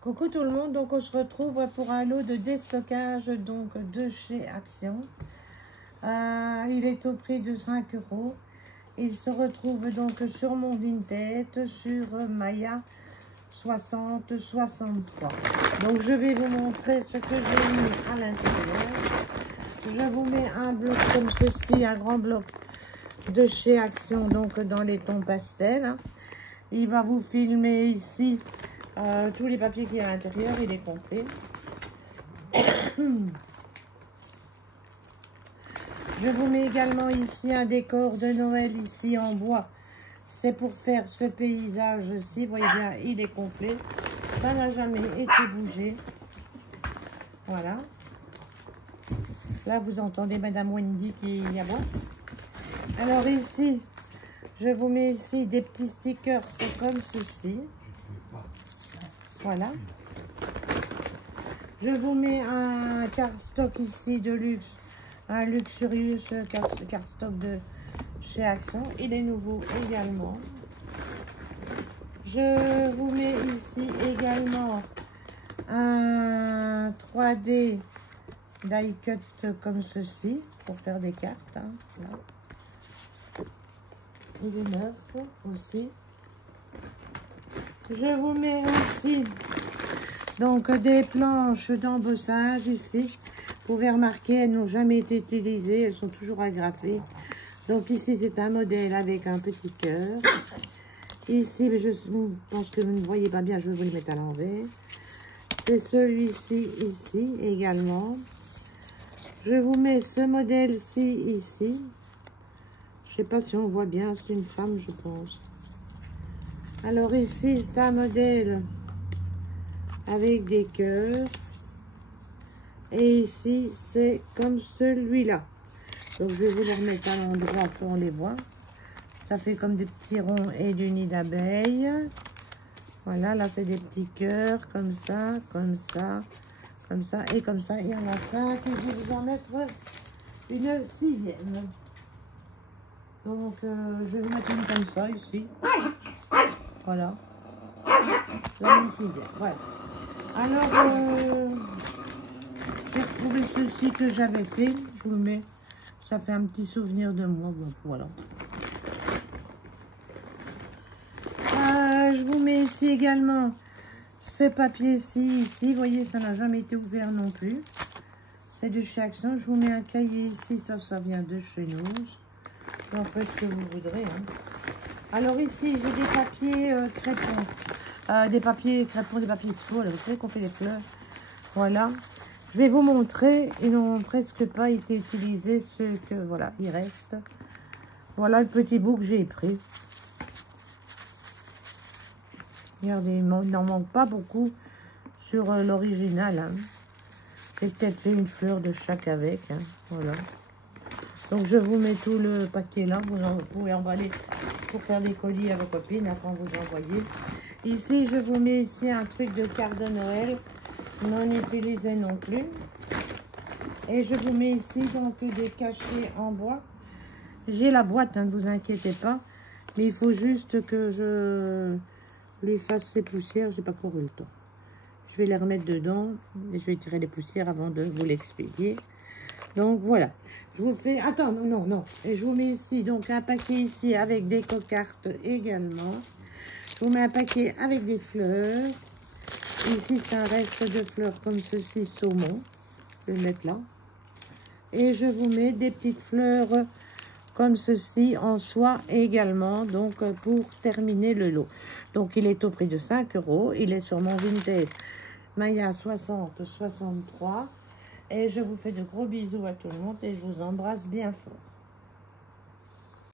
Coucou tout le monde, donc on se retrouve pour un lot de déstockage donc de chez Action. Il est au prix de 5 €. Il se retrouve donc sur mon Vinted, sur Maya 60-63. Donc je vais vous montrer ce que j'ai mis à l'intérieur. Je vous mets un bloc comme ceci, un grand bloc de chez Action, donc dans les tons pastels. Il va vous filmer ici tous les papiers qui sont à l'intérieur, il est complet. Je vous mets également ici un décor de Noël ici en bois. C'est pour faire ce paysage-ci. Vous voyez bien, il est complet. Ça n'a jamais été bougé. Voilà. Là, vous entendez Madame Wendy qui aboie. Alors ici, je vous mets ici des petits stickers comme ceci. Voilà. Je vous mets un cardstock ici de luxe. Un Luxurious cardstock de chez Action. Il est nouveau également. Je vous mets ici également un 3D die cut comme ceci pour faire des cartes. Hein. Là. Il est neuf aussi. Je vous mets aussi donc des planches d'embossage ici. Vous pouvez remarquer, elles n'ont jamais été utilisées, elles sont toujours agrafées. Donc ici c'est un modèle avec un petit cœur. Ici, je pense que vous ne voyez pas bien, je vais vous le mettre à l'envers. C'est celui-ci ici également. Je vous mets ce modèle-ci ici. Je ne sais pas si on voit bien, c'est une femme je pense. Alors ici c'est un modèle avec des cœurs. Et ici, c'est comme celui-là. Donc, je vais vous les remettre à l'endroit pour les voir. Ça fait comme des petits ronds et du nid d'abeille. Voilà, là, c'est des petits cœurs, comme ça, comme ça, comme ça, et comme ça. Il y en a 5. Et je vais vous en mettre une 6e. Donc, je vais vous mettre une comme ça, ici. Voilà. Là, une 6e. Voilà. Alors, j'ai trouvé ceci que j'avais fait, je vous le mets, ça fait un petit souvenir de moi, donc voilà. Je vous mets ici également ce papier-ci, ici, vous voyez, ça n'a jamais été ouvert non plus. C'est de chez Action, je vous mets un cahier ici, ça vient de chez nous. Vous en faites ce que vous voudrez. Hein. Alors ici, j'ai des papiers crépons, des papiers crépons, des papiers de soie, là, vous savez qu'on fait les fleurs. Voilà. Je vais vous montrer, ils n'ont presque pas été utilisés, ceux que, voilà, il reste. Voilà le petit bout que j'ai pris. Regardez, il n'en manque pas beaucoup sur l'original. Hein. J'ai peut-être fait une fleur de chaque avec, hein. Voilà. Donc je vous mets tout le paquet là, vous pouvez emballer pour faire des colis à vos copines, après vous envoyer. Ici, je vous mets ici un truc de carte de Noël. Non utilisé non plus. Et je vous mets ici donc des cachets en bois. J'ai la boîte, hein, ne vous inquiétez pas. Mais il faut juste que je lui fasse ses poussières. J'ai pas couru le temps. Je vais les remettre dedans et je vais tirer les poussières avant de vous l'expliquer. Donc voilà. Je vous fais... Attends, non. Et je vous mets ici donc un paquet ici avec des cocartes également. Je vous mets un paquet avec des fleurs. Ici, c'est un reste de fleurs comme ceci, saumon. Je vais le mettre là. Et je vous mets des petites fleurs comme ceci en soie également. Donc, pour terminer le lot. Donc, il est au prix de 5 €. Il est sur mon Vinted Maya 60-63. Et je vous fais de gros bisous à tout le monde et je vous embrasse bien fort.